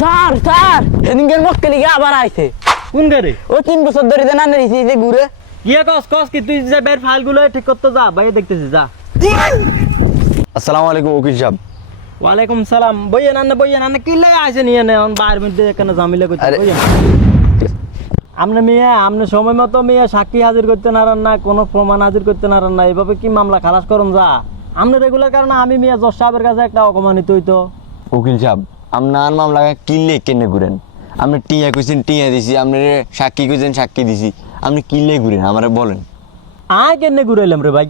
Sir sir সেদিনকের মক্কেলি আবার আইছে। কোন গাড়ি? ও 3 বছর ধরে দেন আনে দিছি যে ঘুরে। গিয়ে কস কি তুই যে বের ফাইলগুলো ঠিক করতে যা, ভাই দেখতেছি যা। আসসালামু আলাইকুম উকিল সাহেব। ওয়ালাইকুম সালাম। বইয়া নান্না কি লাগে আইছে নিয়ে নে অন বাইরের মধ্যে এখানে ঝামেলা করতে আরে- বইয়া। আমনে মিয়া আমনে সময় মতো মিয়া সাক্ষী হাজির করতে নারান না, কোনো প্রমাণ হাজির করতে নারান না, এভাবে কি মামলা খালাস করুন যা? আমনে রেগুলার কারণে আমি মিয়া জজ সাহেবের কাছে একটা অপমানিত হইতো। উকিল সাহেব আপনার মামলা কিনলে কেনে ঘুরেন? আপনি টিয়া কইছেন টিয়া দিছি, আপনি সাক্ষী কইছেন সাক্ষী দিছি, আপনি কিনলে ঘুরেন আমারে বলেন। আয় কেনে ঘুরাইলাম রে ভাই?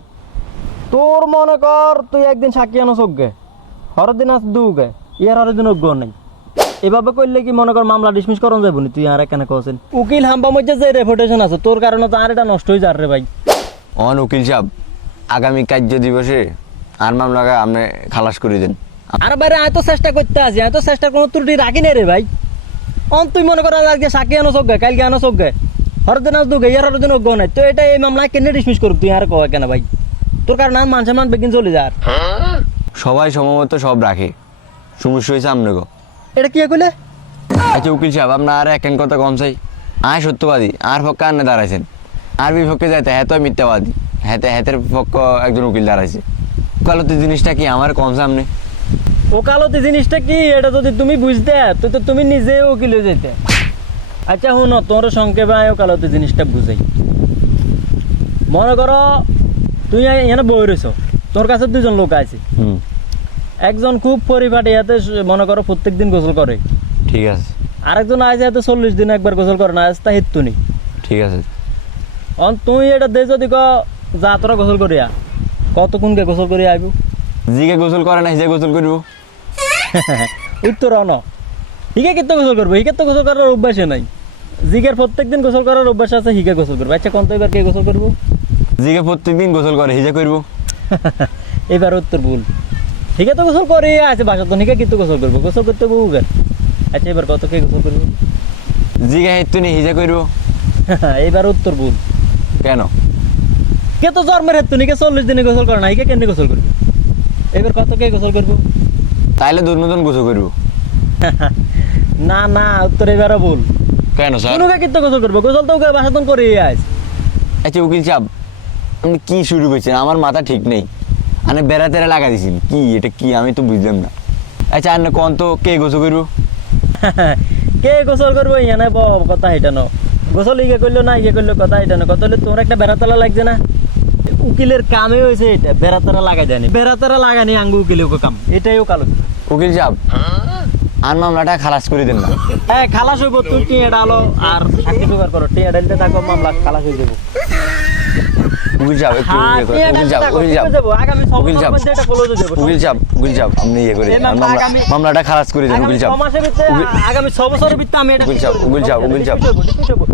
তোর মনে কর তুই একদিন সাক্ষী আনো চোখে, হরের দিন আস দুগে, ইয়ার হরের দিন অজ্ঞ নাই। এভাবে করলে কি মনে কর মামলা ডিসমিস করন যাবো নি? তুই আর কেন কছেন উকিল হাম্বা মধ্যে যে রেপুটেশন আছে তোর কারণে তো আর এটা নষ্ট হয়ে যার রে ভাই। অন উকিল সাহেব আগামী কার্য দিবসে আর মামলা আপনি খালাস করে দেন। আর বাইরে আয় তো চেষ্টা করতে আছি, আমি তো চেষ্টার কোনো ত্রুটি রাখি না রে ভাই। অন তুই মনে কর আজকে সাক্ষী আনো চোখে, কালকে আনো চোখে, হরের দিন আস দুগে, ইয়ার হরের দিন অজ্ঞ নাই, তো এটা এই মামলা কেন ডিসমিস করুক? তুই আর কয় কেন ভাই? তোর কারণে আর মান সম্মান বেগিন চলে যার। সবাই সময়মতো সব রাখে, সমস্যা হয়েছে আপনাকে। এটা কি কইলে? আচ্ছা উকিল সাহেব আপনার আর এক কথা কম চাই। আয় সত্যবাদী আর পক্ষে আনে দাঁড়াইছেন, আর বিপক্ষে যাইতে হ্যাঁ তো মিথ্যাবাদী, হাতের পক্ষ একজন উকিল দাঁড়াইছে। কালতি জিনিসটা কি আমার কম সামনে? ওকালতি জিনিসটা কি এটা যদি তুমি বুঝতে তো তুমি নিজে উকিল হয়ে যেতে। আচ্ছা হুন তোর সংক্ষেপে আয় ওকালতি জিনিসটা বুঝাই। মনে করো তুই এখানে বই রয়েছ, তোর কাছে দুজন লোক আছে। হুম একজন খুব পরিপাটি, হাতে মনে করো প্রত্যেক দিন গোসল করে। ঠিক আছে আরেকজন আছে হাতে 40 দিন একবার গোসল করে না, তা হিত্তু নেই। ঠিক আছে। তুই এটা দে যদি যা তোরা গোসল করিয়া কতক্ষণকে গোসল করিয়া আইব? জিকে গোসল করে না হিজে গোসল করবো? উত্তর অন হিকে কিন্তু গোসল করবো, হিকে তো গোসল করার অভ্যাসে নাই। জিগের প্রত্যেকদিন গোসল করার অভ্যাস আছে, হিকে গোসল করবো। আচ্ছা কোন তো এবার কে গোসল করবো? জিকে প্রত্যেকদিন গোসল করে হিজে করবো? এবার উত্তর ভুল। হিকে তো গোসল করে আছে বাসা, তো হিকে কিন্তু গোসল করবো, গোসল করতে বহুবার। আচ্ছা এবার কত কে গোসল করবো? জিকে হেতু নি হিজে করবো? এবার উত্তর ভুল। কেন? কে তো জন্মের হেতু নিকে 40 দিনে গোসল করে না, হিকে কেন গোসল করবো? এবার কত কে গোসল করবো? তাইলে দুর্নদন গোসল করবো? না না, উত্তর এবারও ভুল। কেন স্যার? কোনোকে কিন্তু গোসল করবো, গোসল তো বাসা তো করে আস। আচ্ছা উকিল সাহেব আপনি কি শুরু করছেন? আমার মাথা ঠিক নেই, মানে বেড়া তেরা লাগা দিছেন কি? এটা কি আমি তো বুঝলাম না। আচ্ছা আর না কোন তো কে গোসল করবো? কে গোসল করবো ইয়ানে কথা এটা ন, গোসল ইগে করলো না ইগে করলো কথা এটা না। কথা হলে তোমার একটা বেড়াতলা লাগছে না? উকিলের কামে হয়েছে এটা, বেড়াতারা লাগাই দেয়নি, বেড়াতারা লাগানি আঙ্গু উকিলের কাম, এটাই কালো। উকিল সাহেব আর মামলাটা খালাস করে দেন না। হ্যাঁ খালাস হইব, তুই টিয়াটা আলো আর সাক্ষী জোগাড় করো, টিয়াটা দিতে থাকো, মামলা খালাস হয়ে যাবো। উকিল সাহেব একটু হ্যাঁ, ইয়ে করেন। টিয়াটা উকিল দিতে সাহেব থাকো, উকিল ঠিক সাহেব হয়ে যাবো। আগামী ছ উকিল বছরের সাহেব মধ্যে এটা close হয়ে যাবো। উকিল সাহেব আপনি ইয়ে করে এই মামলা মামলাটা মামলাটা খালাস করে দেন আগামী উকিল 6 সাহেব। মাসের ভিতরে, আগামী 6 বছরের ভিতরে আমি এটা উকিল সাহেব, উকিল সাহেব, উকিল সাহেব। ঠিক হয়ে যাবো।